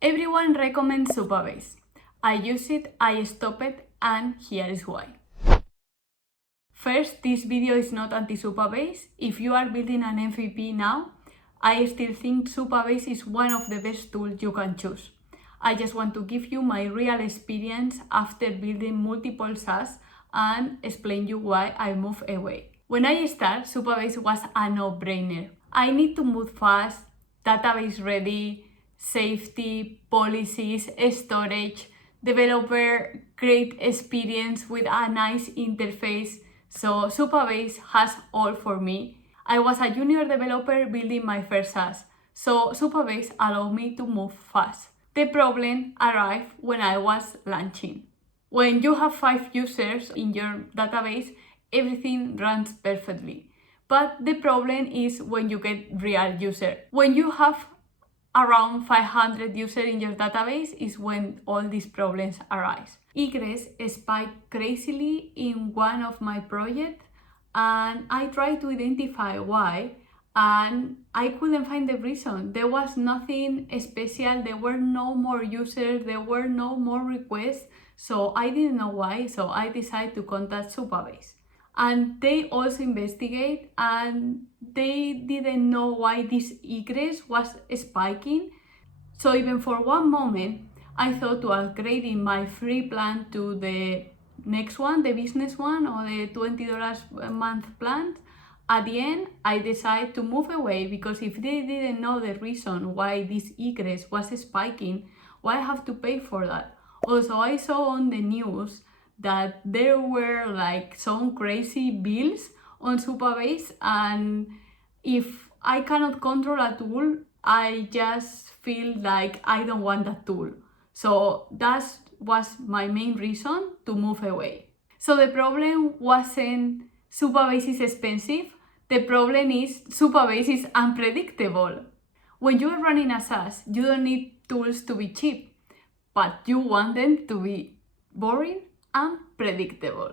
Everyone recommends Supabase. I use it, I stop it, and here is why. First, this video is not anti-Supabase. If you are building an MVP now, I still think Supabase is one of the best tools you can choose. I just want to give you my real experience after building multiple SaaS and explain you why I moved away. When I started, Supabase was a no-brainer. I need to move fast, database ready, safety, policies, storage, developer, great experience with a nice interface. So Supabase has all for me. I was a junior developer building my first SaaS, so Supabase allowed me to move fast. The problem arrived when I was launching. When you have 5 users in your database, everything runs perfectly. But the problem is when you get real users. When you have around 500 users in your database is when all these problems arise. Egress spiked crazily in one of my projects and I tried to identify why and I couldn't find the reason. There was nothing special, there were no more users, there were no more requests, so I didn't know why, so I decided to contact Supabase. And they also investigate and they didn't know why this egress was spiking. So even for one moment, I thought to upgrading my free plan to the next one, the business one or the $20 a month plan. At the end, I decided to move away because if they didn't know the reason why this egress was spiking, why have to pay for that? Also, I saw on the news that there were like some crazy bills on Supabase, and if I cannot control a tool, I just feel like I don't want that tool. So that was my main reason to move away. So the problem wasn't Supabase is expensive, the problem is Supabase is unpredictable. When you are running a SaaS, you don't need tools to be cheap, but you want them to be boring and predictable.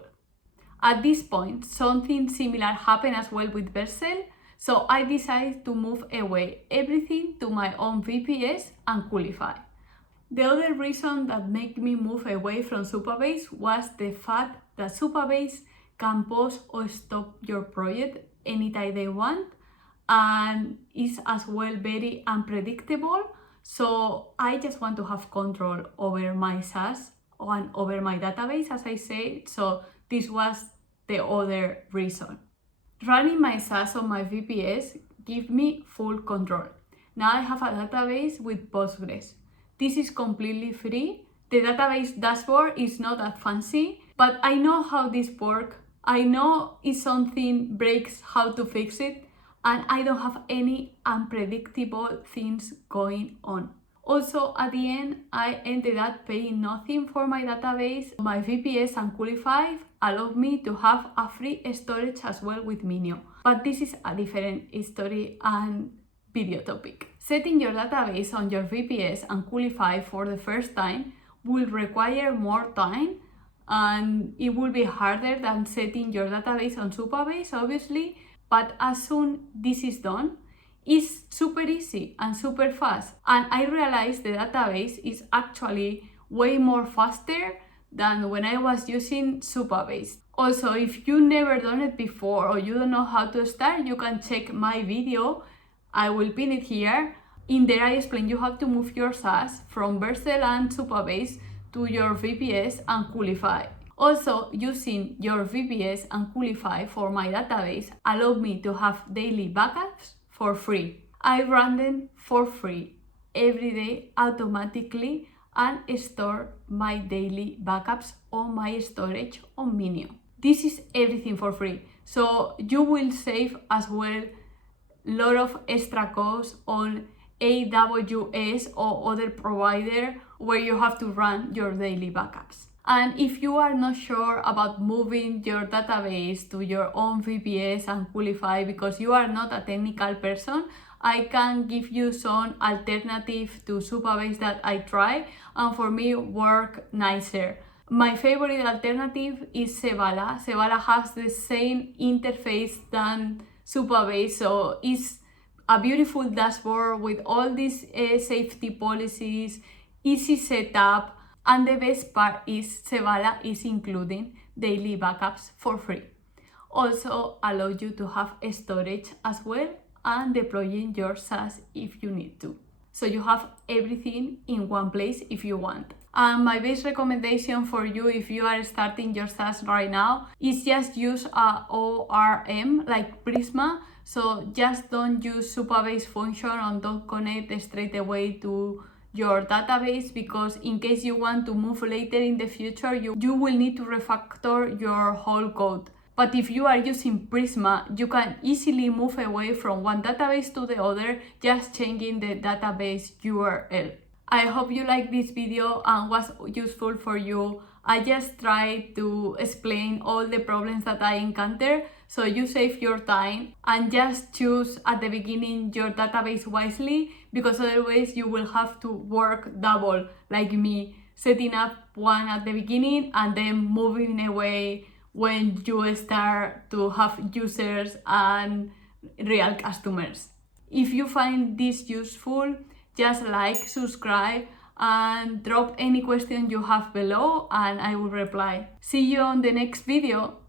At this point, something similar happened as well with Vercel, so I decided to move away everything to my own VPS and Coolify. The other reason that made me move away from Supabase was the fact that Supabase can pause or stop your project anytime they want and is as well very unpredictable. So I just want to have control over my SaaS and over my database, as I said. So this was the other reason. Running my SaaS on my VPS gives me full control. Now I have a database with Postgres. This is completely free. The database dashboard is not that fancy, but I know how this works. I know if something breaks, how to fix it, and I don't have any unpredictable things going on. Also, at the end, I ended up paying nothing for my database. My VPS and Coolify allowed me to have a free storage as well with Minio. But this is a different story and video topic. Setting your database on your VPS and Coolify for the first time will require more time and it will be harder than setting your database on Supabase, obviously. But as soon this is done, it's super easy and super fast. And I realized the database is actually way more faster than when I was using Supabase. Also, if you never done it before or you don't know how to start, you can check my video. I will pin it here. In there I explain you how to move your SaaS from Vercel and Supabase to your VPS and Coolify. Also, using your VPS and Coolify for my database allowed me to have daily backups for free. I run them for free every day automatically and store my daily backups on my storage on Minio. This is everything for free. So you will save as well a lot of extra costs on AWS or other provider where you have to run your daily backups. And if you are not sure about moving your database to your own VPS and Coolify because you are not a technical person, I can give you some alternative to Supabase that I try and for me work nicer. My favorite alternative is Sevala. Sevala has the same interface than Supabase, so it's a beautiful dashboard with all these safety policies. easy setup, and the best part is Sebala is including daily backups for free. Also allow you to have storage as well and deploying your SaaS if you need to. So you have everything in one place if you want. And my best recommendation for you if you are starting your SaaS right now is just use a ORM like Prisma. So just don't use Supabase function and don't connect straight away to your database, because in case you want to move later in the future, you will need to refactor your whole code. But if you are using Prisma, you can easily move away from one database to the other, just changing the database URL. I hope you liked this video and was useful for you. I just tried to explain all the problems that I encounter, so you save your time and just choose at the beginning your database wisely, because otherwise you will have to work double like me, setting up one at the beginning and then moving away when you start to have users and real customers. If you find this useful, just like, subscribe, and drop any question you have below and I will reply. See you on the next video.